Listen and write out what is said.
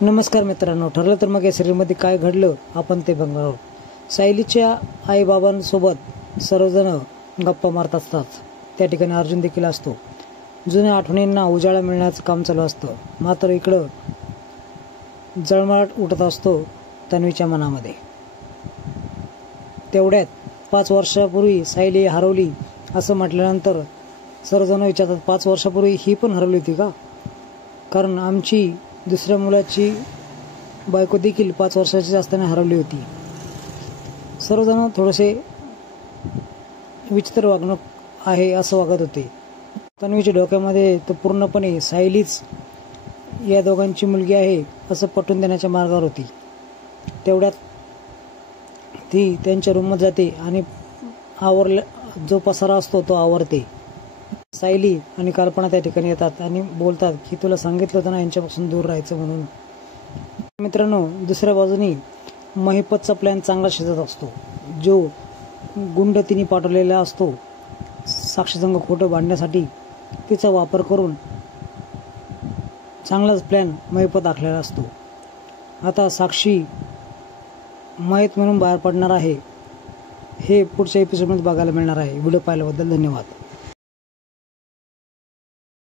नमस्कार मित्रांनो, ठरलं तर मग या सिरियलमध्ये काय घडलं आपण ते बघणार आहोत। सायलीच्या आईबाबांसोबत सर्वजण गप्पा मारत असतात। त्या ठिकाणी अर्जुन देखील असतो। जुन्या आठवणींना उजाळा मिळण्याचं काम चालू असतं। मात्र इकडं जळमळाट उठत असतो तन्वीच्या मनामध्ये। तेवढ्यात 5 वर्षापूर्वी सायली हरवली असं म्हटल्यानंतर सर्वजण विचारतात, 5 वर्षापूर्वी ही पण हरवली होती का? कारण आमची दुसऱ्या मुलाची बायको देखील 5 वर्षाची असताना हरवली होती। सर्वजण थोडेसे विचित्र वागणूक आहे असं वागत होते। तन्वीच्या डोक्यामध्ये तर पूर्णपणे सायलीच या दोघांची मुलगी आहे असं पटवून देण्याच्या मार्गावर होती। तेवढ्यात ती त्यांच्या रूममध्ये जाते आणि जो पसारा असतो तो आवरते। सायली आणि कल्पना त्या ठिकाणी येतात आणि बोलतात की तुला सांगितलं होतं ना यांच्यापासून दूर राहायचं म्हणून। मित्रांनो, दुसऱ्या बाजूनी महिपतचा प्लॅन चांगला शिजत असतो। जो गुंड तिने पाठवलेला असतो साक्षीसंग खोटं बांधण्यासाठी, तिचा वापर करून चांगलाच प्लॅन महिपत आखलेला असतो। आता साक्षी मयत म्हणून बाहेर पडणार आहे हे पुढच्या एपिसोडमध्ये बघायला मिळणार आहे। व्हिडिओ पाहिल्याबद्दल धन्यवाद।